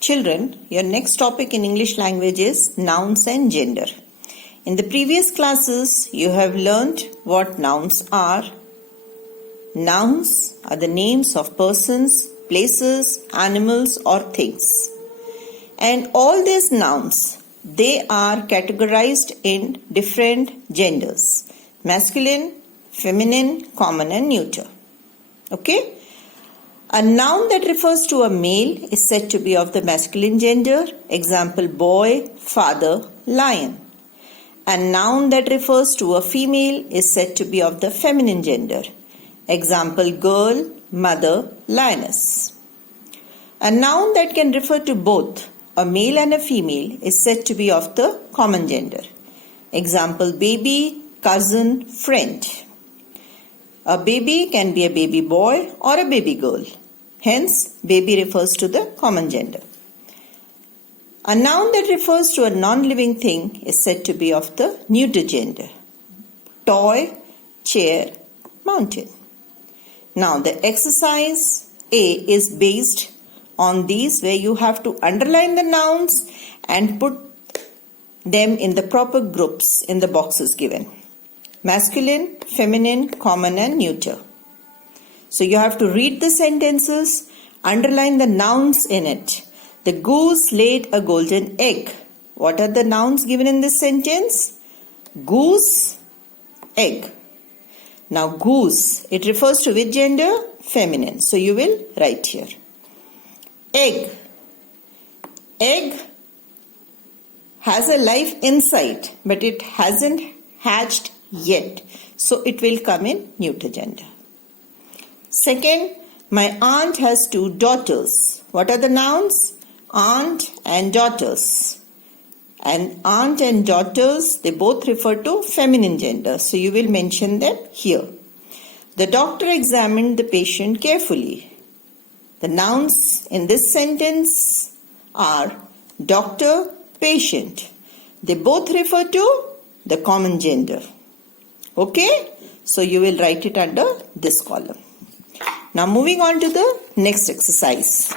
Children, your next topic in English language is nouns and gender. In the previous classes, you have learnt what nouns are. Nouns are the names of persons, places, animals or things. And all these nouns, they are categorized in different genders. Masculine, feminine, common and neuter. Okay? A noun that refers to a male is said to be of the masculine gender. Example, boy, father, lion. A noun that refers to a female is said to be of the feminine gender. Example, girl, mother, lioness. A noun that can refer to both a male and a female is said to be of the common gender. Example, baby, cousin, friend. A baby can be a baby boy or a baby girl. Hence, baby refers to the common gender. A noun that refers to a non-living thing is said to be of the neuter gender. Toy, chair, mountain. Now, the exercise A is based on these, where you have to underline the nouns and put them in the proper groups in the boxes given. Masculine, feminine, common and neuter. So you have to read the sentences, underline the nouns in it. The goose laid a golden egg. What are the nouns given in this sentence? Goose, egg. Now goose, it refers to which gender? Feminine. So you will write here. Egg. Egg has a life inside, but it hasn't hatched yet. So it will come in neuter gender. Second, my aunt has 2 daughters. What are the nouns? Aunt and daughters. And aunt and daughters, they both refer to feminine gender. So you will mention them here. The doctor examined the patient carefully. The nouns in this sentence are doctor, patient. They both refer to the common gender. Okay? So you will write it under this column. Now moving on to the next exercise.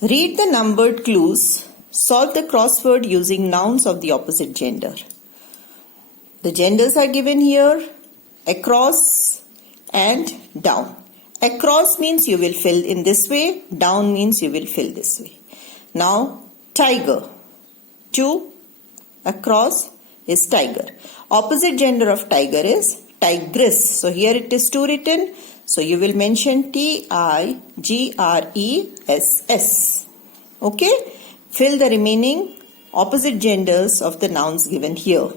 Read the numbered clues. Solve the crossword using nouns of the opposite gender. The genders are given here: across and down. Across means you will fill in this way. Down means you will fill this way. Now, tiger. 2 across is tiger. Opposite gender of tiger is tigress. So here it is 2 written. So you will mention Tigress. Okay? Fill the remaining opposite genders of the nouns given here.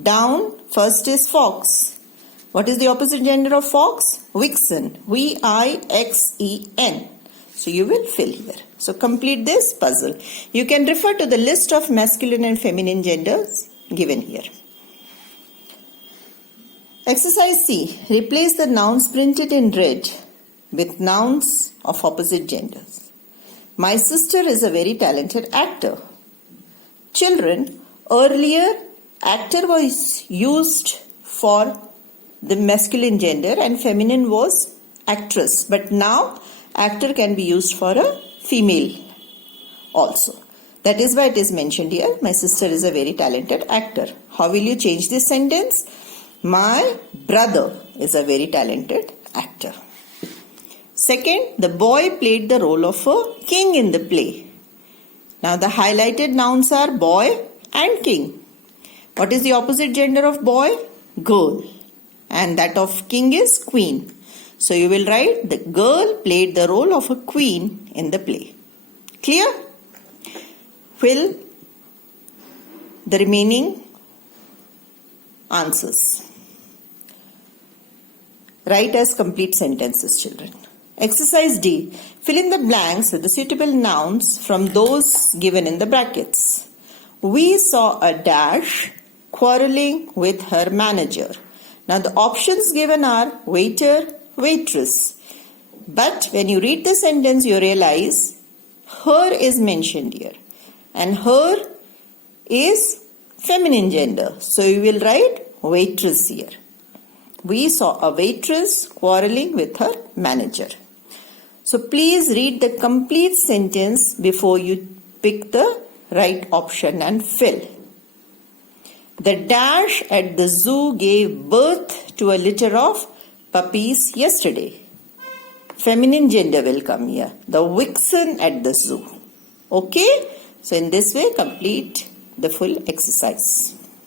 Down, first is fox. What is the opposite gender of fox? Vixen. Vixen. So you will fill here. So complete this puzzle. You can refer to the list of masculine and feminine genders given here. Exercise C. Replace the nouns printed in red with nouns of opposite genders. My sister is a very talented actor. Children, earlier actor was used for the masculine gender and feminine was actress. But now actor can be used for a female also. That is why it is mentioned here. My sister is a very talented actor. How will you change this sentence? My brother is a very talented actor. Second, the boy played the role of a king in the play. Now the highlighted nouns are boy and king. What is the opposite gender of boy? Girl. And that of king is queen. So you will write the girl played the role of a queen in the play. Clear? Fill the remaining answers. Write as complete sentences, children. Exercise D. Fill in the blanks with the suitable nouns from those given in the brackets. We saw a dash quarreling with her manager. Now the options given are waiter, waitress. But when you read the sentence, you realize her is mentioned here. And her is feminine gender. So you will write waitress here. We saw a waitress quarreling with her manager. So So please read the complete sentence before you pick the right option and fill. The dash at the zoo gave birth to a litter of puppies yesterday. Feminine gender will come here. The vixen at the zoo. Okay? So in this way, complete the full exercise.